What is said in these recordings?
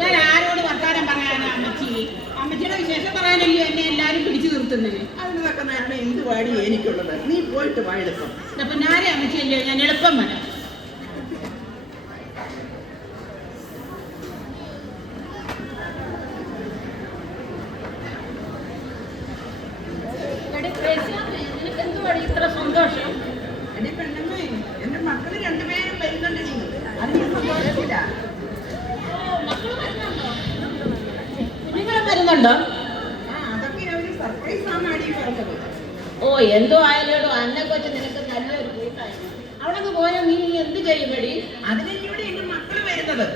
ഞാൻ ആരോട് വർത്താനം പറയാനാ അമ്മച്ചി? അമ്മച്ചിയുടെ വിശേഷം പറയാനല്ലേ എന്നെ എല്ലാരും പിടിച്ചു നിർത്തുന്നത്. അതിനൊക്കെ നേരം എന്ത് പാടി എനിക്കുള്ളത്? നീ പോയിട്ട് വാ എളുപ്പം. അപ്പൊ ഞാനേ അമ്മച്ചിയല്ലേ, ഞാൻ എളുപ്പം വരാം. ഇത്ര സന്തോഷം എന്റെ പെണ്ണമ്മേ, എന്റെ മക്കള് രണ്ടുപേരും വരുന്നുണ്ട്. അതിന് സന്തോഷമില്ല. കുഞ്ഞുങ്ങളെ വരുന്നുണ്ടോ? അതൊക്കെ ഒരു സർപ്രൈസ് ആണ് അടി പറഞ്ഞത്. ഓ, എന്തോ ആയാലും അന്നെ കൊച്ചു നിനക്ക് നല്ലൊരു കൂട്ടായിരുന്നു. അവിടെ പോയാൽ നീ എന്ത് ചെയ്യുമ്പടി? അതിലൂടെ എന്റെ മക്കള് വരുന്നത്.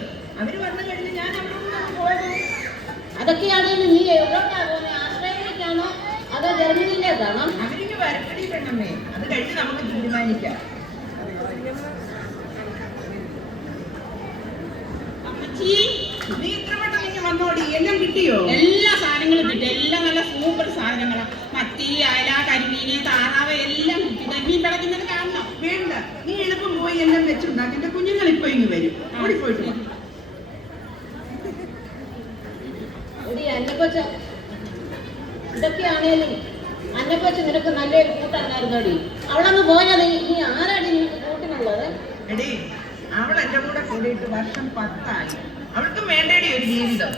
അവര് വന്നു കഴിഞ്ഞ് ഞാൻ അവിടെ പോയത്. അതൊക്കെയാണെങ്കിൽ നീ എവിടോട്ടാ പോകുന്നത്? ആസ്ട്രേലിയക്കാണോ അതോ ജർമ്മനിയിലേക്കാണോ? അവരിക്ക് വരക്കടി പെണ്ണമ്മേ, അത് കഴിഞ്ഞ് നമുക്ക് തീരുമാനിക്കാം. നീ ഇത്ര പെട്ടെന്ന് ഇങ്ങനെ വന്നോടി? എല്ലാം കിട്ടിയോ? എല്ലാ സാധനങ്ങളും കിട്ടി. എല്ലാം നല്ല സൂപ്പർ സാധനങ്ങളാണ്. മത്തി, അയല, കരിമീന്, താറാവ് എല്ലാം കിട്ടി. കരിമീൻ പിടക്കുന്നത് കാണണം. വേണ്ട, നീ എളുപ്പം പോയി എല്ലാം വെച്ചുണ്ടാക്കി. എന്റെ കുഞ്ഞുങ്ങൾ ഇപ്പൊ ഇങ്ങ് വരും. ഓടി പോയിട്ട് അന്നക്കൊച്ച ഇതൊക്കെയാണേലും അന്നക്കൊച്ച നിനക്ക് നല്ലൊരു കൂട്ടല്ലായിരുന്നോടി. അവളങ്ങ് പോയാൽ നീ ആരാടി നിനക്ക് കൂട്ടിനുള്ളത്? എടി, അവൾ എന്റെ കൂടെ കൂടിയിട്ട് വർഷം 10 ആയി. അവൾക്ക് വേണ്ടേടി ഒരു ജീവിതം.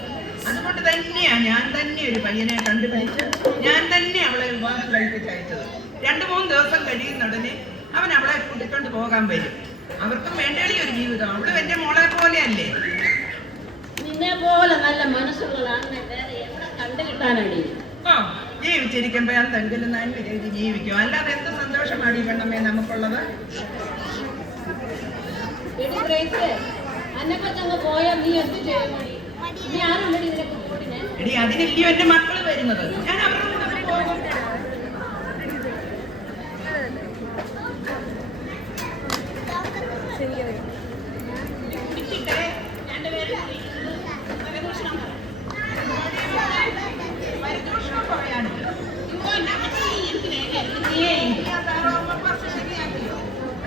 അതുകൊണ്ട് തന്നെയാ ഞാൻ തന്നെ ഒരു പയ്യനെ കണ്ടുപിടിച്ച് ഞാൻ തന്നെ അവളെ വിവാഹം കഴിപ്പിച്ചയച്ചത്. 2-3 ദിവസം കഴിയുന്നുടനെ അവൻ അവളെ കൂട്ടിക്കൊണ്ട് പോകാൻ വരും. അവർക്കും വേണ്ടേടി ഒരു ജീവിതം. അവളും എന്റെ മോളെ പോലെയല്ലേ. നിന്നെ പോലെ നല്ല മനസ്സുള്ളതാണ് വേറെ എവിടെ കണ്ടു കിട്ടാനടി? ജീവിച്ചിരിക്കുമ്പോ ഞാൻ തെങ്കിലും നന്മ ജീവിക്കും. അല്ലാതെ എന്ത് സന്തോഷമാണ് ഈ പെണ്ണമ്മേ നമുക്കുള്ളത്? അന്നപ്പത്തങ്ങ് പോയാ നീ എന്ത് ചെയ്യും മടി? നീ ആരുണ്ടടി ഇതിനെ കുട്ടിനെ? എടി അതിനല്ലയോ എന്റെ മക്കള് വരുന്നത്. ഞാൻ അവരുടെ കൂടെ പോകും. പരിദൂഷണം പറയാനില്ല.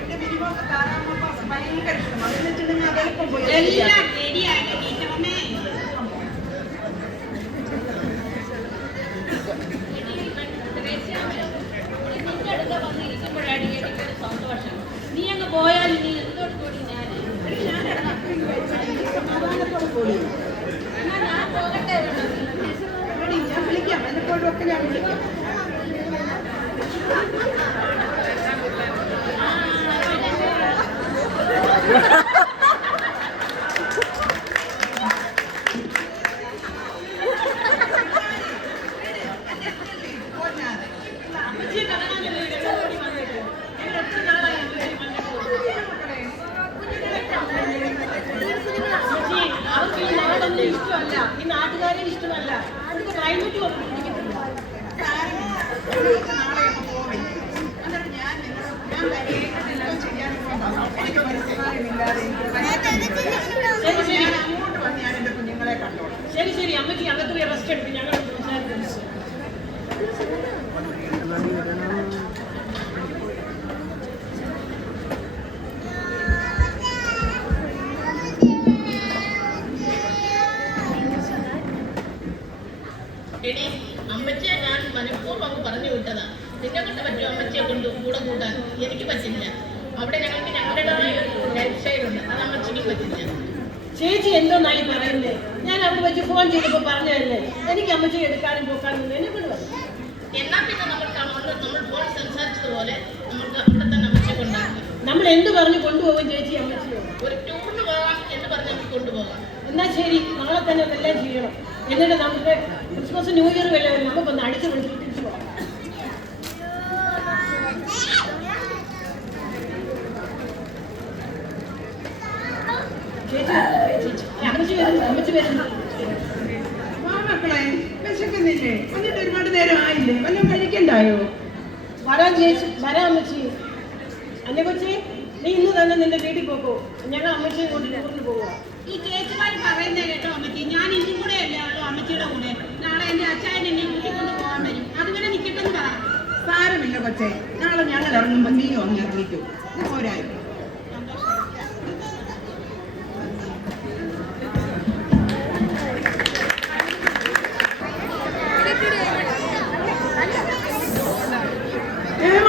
എന്റെ മിനിമോക്ക് താറാമപ്പാസ് ഭയങ്കര ഇഷ്ടം. അതെന്ന് വെച്ചിട്ടുണ്ടെങ്കിൽ അതെളുപ്പം പോയി എല്ലാം റെഡിയാക്കി ടീച്ചറമ്മേ. നിന്റെ അടുത്ത് വന്നിരിക്കുമ്പോഴാണ് എനിക്കൊരു സന്തോഷം. നീ അങ്ങ് പോയാൽ നീ എന്തോട് കൂടി ഞാൻ പോകട്ടെ. ഞാൻ വിളിക്കാം. എന്നെപ്പോഴും ഒക്കെ ഞാൻ വിളിക്കാം. അവർക്ക് ഈ നാടൊന്നും ഇഷ്ടമല്ല, ഈ നാട്ടുകാരെ ഇഷ്ടമല്ല. അവർക്ക് ക്ലൈമറ്റ് ഒന്നും പിടിക്കത്തില്ല. ശരി ശരി, അമ്മയ്ക്ക് അകത്ത് പോയി റെസ്റ്റ് എടുക്കും. ഞങ്ങൾ എടി, അമ്മച്ചിയെ ഞാൻ മനഃപൂർവ്വം അങ്ങ് പറഞ്ഞു വിട്ടതാ. നിന്നെ കൊണ്ട് പറ്റും അമ്മച്ചിയെ കൊണ്ട് കൂടെ കൂട്ടാൻ? എനിക്ക് പറ്റില്ല. അവിടെ ഞങ്ങൾക്ക് ഞങ്ങളുടേതായ ഒരു ലൈഫ് സ്റ്റൈൽ ഉണ്ട്, അത് അമ്മച്ചിക്ക് പറ്റില്ല. ചേച്ചി എന്തോന്നായി പറയുന്നത്? ഞാൻ അവിടെ വെച്ച് ഫോൺ ചെയ്തപ്പോൾ പറഞ്ഞതല്ലേ എനിക്ക് അമ്മച്ചി എടുക്കാനും പോക്കാനും എന്നെ കൊണ്ട് വന്നു. എന്നാൽ പിന്നെ നമ്മൾ ഫോൺ സംസാരിച്ചതുപോലെ നമുക്ക് അവിടെ തന്നെ അമ്മച്ചിയെ കൊണ്ടാക്കാം. നമ്മൾ എന്ത് പറഞ്ഞു കൊണ്ടുപോകും ചേച്ചി അമ്മച്ചിയോ? ഒരു ടൂറിന് പോകാം എന്ന് പറഞ്ഞ് നമുക്ക് കൊണ്ടുപോകാം. എന്നാ ശരി, നാളെ തന്നെ അതെല്ലാം ചെയ്യണം. എന്നിട്ട് നമുക്ക് ക്രിസ്മസ് ന്യൂ ഇയർ വല്ല നമുക്കൊന്ന് അടിച്ചു വിളിച്ച് തിരിച്ചു പോകാം. അമ്മച്ചി വരുന്നു. മക്കളെ വിശക്കുന്നില്ലേ? എന്നിട്ട് ഒരുപാട് നേരം ആയില്ലേ? വല്ലതും കഴിക്കണ്ടായോ? വരാം ചേച്ചി, വരാം അമ്മച്ചി. അല്ലെ കൊച്ചി, നീ ഇന്ന് തന്നെ നിന്റെ വീട്ടിൽ പോക്കോ. ഞങ്ങൾ അമ്മച്ചിയെ കൊണ്ട് ടൂറിന് പോവുക. ഈ ചേച്ചിമാർ പറയുന്നത് കേട്ടോ അമ്മച്ചി. ഞാൻ ഇന്നും കൂടെ അല്ലേ ഉള്ളൂ അമ്മച്ചിയുടെ കൂടെ. നാളെ എന്റെ അച്ഛൻ എന്നെ കൂട്ടിക്കൊണ്ട് പോകാൻ വരും. അതുവരെ നിൽക്കട്ടെന്ന് പറ. സാരമില്ല കൊച്ചേ, നാളെ ഞങ്ങൾ ഇറങ്ങുമ്പോ നീ ഒന്ന് ഇറങ്ങിക്കോ. പോരായിരുന്നു.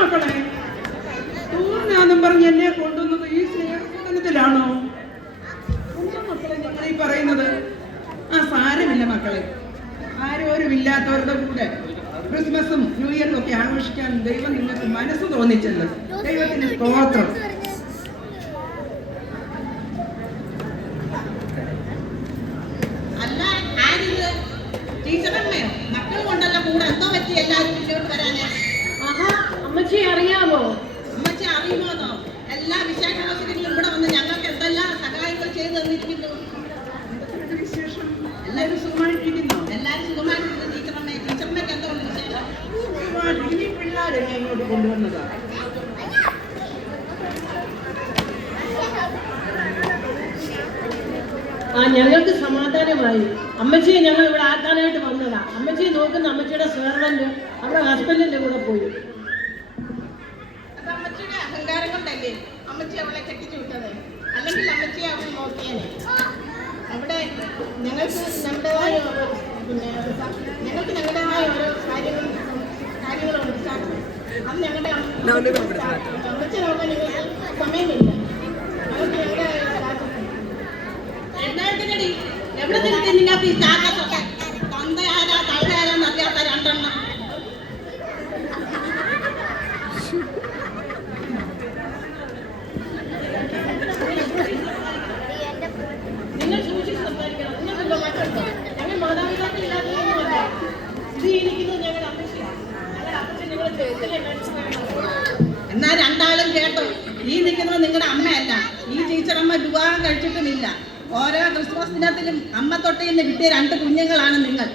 മക്കളെ, ടൂറിനാന്നും പറഞ്ഞ് എന്നെ കൊണ്ടുവന്നത് ഈ സ്നേഹത്തിലാണോ? മക്കളെ നിങ്ങൾ ഈ പറയുന്നത്? സാരമില്ല മക്കളെ, ആരോരും ഇല്ലാത്തവരുടെ കൂടെ ക്രിസ്മസും ന്യൂ ഇയറും ഒക്കെ ആഘോഷിക്കാൻ ദൈവം നിങ്ങൾക്ക് മനസ്സ് തോന്നിച്ചല്ലോ. ദൈവത്തിന് സ്തോത്രം. അല്ല, ആരിത്? ടീച്ചറമ്മയോ? മക്കൾ കൊണ്ടല്ല കൂടെ. എന്തോ പറ്റി എല്ലാവരും മുന്നോട്ട് വരാനേ? ആഹാ, അമ്മച്ചിയെ അറിയാമോ? അമ്മച്ചി അറിയുമോന്നോ? എല്ലാ വിശേഷാവസരങ്ങളും ഇവിടെ വന്ന് ഞങ്ങൾക്ക് എന്തെല്ലാം സഹായങ്ങൾ ചെയ്തു തന്നിരിക്കുന്നു. വിശേഷം എല്ലാവരും സുഖമായിട്ടിരിക്കുന്നു. എല്ലാവരും സുഖമായിട്ടുണ്ട് ടീച്ചറമ്മ. ടീച്ചറമ്മയ്ക്ക് എന്തോ ഉണ്ട് വിശേഷം? ഇനി പിള്ളേരെന്നെ ഇങ്ങോട്ട് കൊണ്ടുവന്നതാ. ഞങ്ങൾക്ക് സമാധാനമായി. അമ്മച്ചിയെ ഞങ്ങൾ ഇവിടെ ആക്കാനായിട്ട് വന്നതാ. അമ്മച്ചിയെ നോക്കുന്ന അമ്മച്ചിയുടെ സെർവന്റ് അവിടെ ഹസ്ബൻഡിന്റെ കൂടെ പോയി. അത് അമ്മച്ചിയുടെ അഹങ്കാരം കൊണ്ടല്ലേ അമ്മച്ചി അവളെ കെട്ടിച്ചു വിട്ടത്. അല്ലെങ്കിൽ അമ്മച്ചിയെ അവൾ നോക്കിയേനെ. അവിടെ ഞങ്ങൾക്ക് ഞങ്ങളുടേതായ ഓരോ കാര്യങ്ങളുണ്ട്. അത് ഞങ്ങളുടെ അമ്മച്ചി നോക്കാൻ ഞങ്ങൾക്ക് സമയമില്ല. അതൊക്കെ ഞങ്ങളുടെ എഴുന്നേൽക്കുന്നടി. എവിടെ നിന്ന് നിങ്ങൾക്ക് ഈ സ്റ്റാറ്റസൊക്കെ? തന്തയാരാ തള്ളയാരാന്ന് അറിയാത്ത രണ്ടെണ്ണം. നിങ്ങൾ സൂക്ഷിച്ച് സംസാരിക്കണം. നിങ്ങൾക്ക് മറ്റുണ്ടോ? ഞങ്ങൾ മാതാപിതാക്കളില്ലാത്തതൊന്നുമല്ല. ഇത് ഇരിക്കുന്നത് ഞങ്ങളുടെ അമ്മച്ചിയാണ്. ഞങ്ങളുടെ അമ്മച്ചി നിങ്ങൾ ചെറുതിലെ എന്നാ രണ്ടാളും കേട്ടോ, ഈ നിൽക്കുന്നത് നിങ്ങളുടെ അമ്മയല്ല, ഈ ടീച്ചർ ടീച്ചറമ്മ വിവാഹം കഴിച്ചിട്ടുമില്ല. ഓരോ ക്രിസ്മസ് ദിനത്തിലും അമ്മ തൊട്ടിയിൽ നിന്ന് കിട്ടിയ 2 കുഞ്ഞുങ്ങളാണ് നിങ്ങൾ.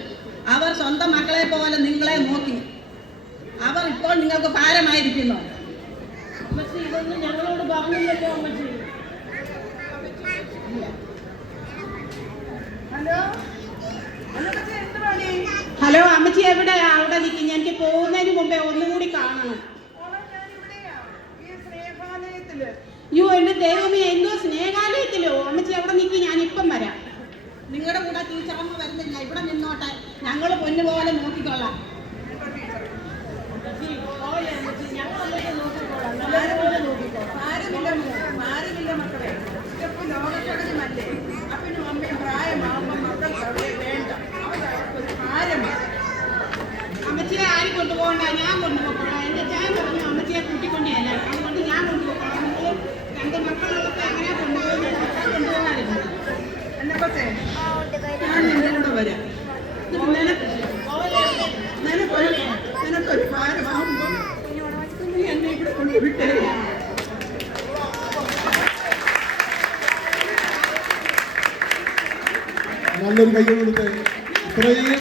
അവർ സ്വന്തം മക്കളെ പോലെ നിങ്ങളെ നോക്കി. അവർ ഇപ്പോൾ നിങ്ങൾക്ക് ഭാരമായിരിക്കുന്നു. അമ്മച്ചി ഇതൊന്നും ഞങ്ങളോട് പറഞ്ഞില്ലല്ലോ അമ്മച്ചി. ഹലോ എന്ത് പണി? ഹലോ അമ്മച്ചി എവിടെയാ? അവിടെ നിൽക്കും. എനിക്ക് പോകുന്നതിന് മുമ്പേ ഒന്നും കൂടി കാണണം. അയ്യോ എന്റെ ദൈവമേ, എന്തോ സ്നേഹാലയത്തിലോ? അമ്മച്ചി അവിടെ നിൽക്കി, ഞാൻ ഇപ്പം വരാം. നിങ്ങളുടെ കൂടെ ടീച്ചറമ്മ വരുന്നില്ല, ഇവിടെ നിന്നോട്ടെ. ഞങ്ങൾ പൊന്നുപോലെ നോക്കിക്കൊള്ളാം. അമ്മച്ചി പോയ അമ്മച്ചി, ഞങ്ങളല്ലേ നോക്കിക്കോളാം, നല്ലപോലെ നോക്കിക്കോളാം. മാറില്ല മക്കളെ. ഇതൊക്കെ ലോകച്ചടങ്ങമല്ലേ. അപ്പനും അമ്മയും പ്രായമാകുമ്പോൾ മക്കൾക്ക് അവിടെ വേണ്ട. അവർക്കൊരു ഭാരമാണ്. അമ്മച്ചിയെ ആരും കൊണ്ടുപോകണ്ട, ഞാൻ കൊണ്ടുപോകണം. എന്റെ ചായ പറഞ്ഞു അമ്മച്ചിയെ കൂട്ടിക്കൊണ്ടേയല്ല, അതുകൊണ്ട് ഞാൻ കൊണ്ടുപോകണം. നിങ്ങൾ 2 മക്കളുള്ളപ്പോൾ എങ്ങനെയാ കൊണ്ടുപോകുന്നത്? കൊണ്ടുപോകാറില്ല. എന്നപ്പത്തെ ഞാൻ നിന്റെ കൂടെ വരാം. നിനക്കൊരു ഭാരമാകുമ്പോൾ നീ എന്നെ ഇവിടെ കൊണ്ടുവിട്ടേ. നല്ലൊരു കൈ കൊടുത്ത് ഇത്രയും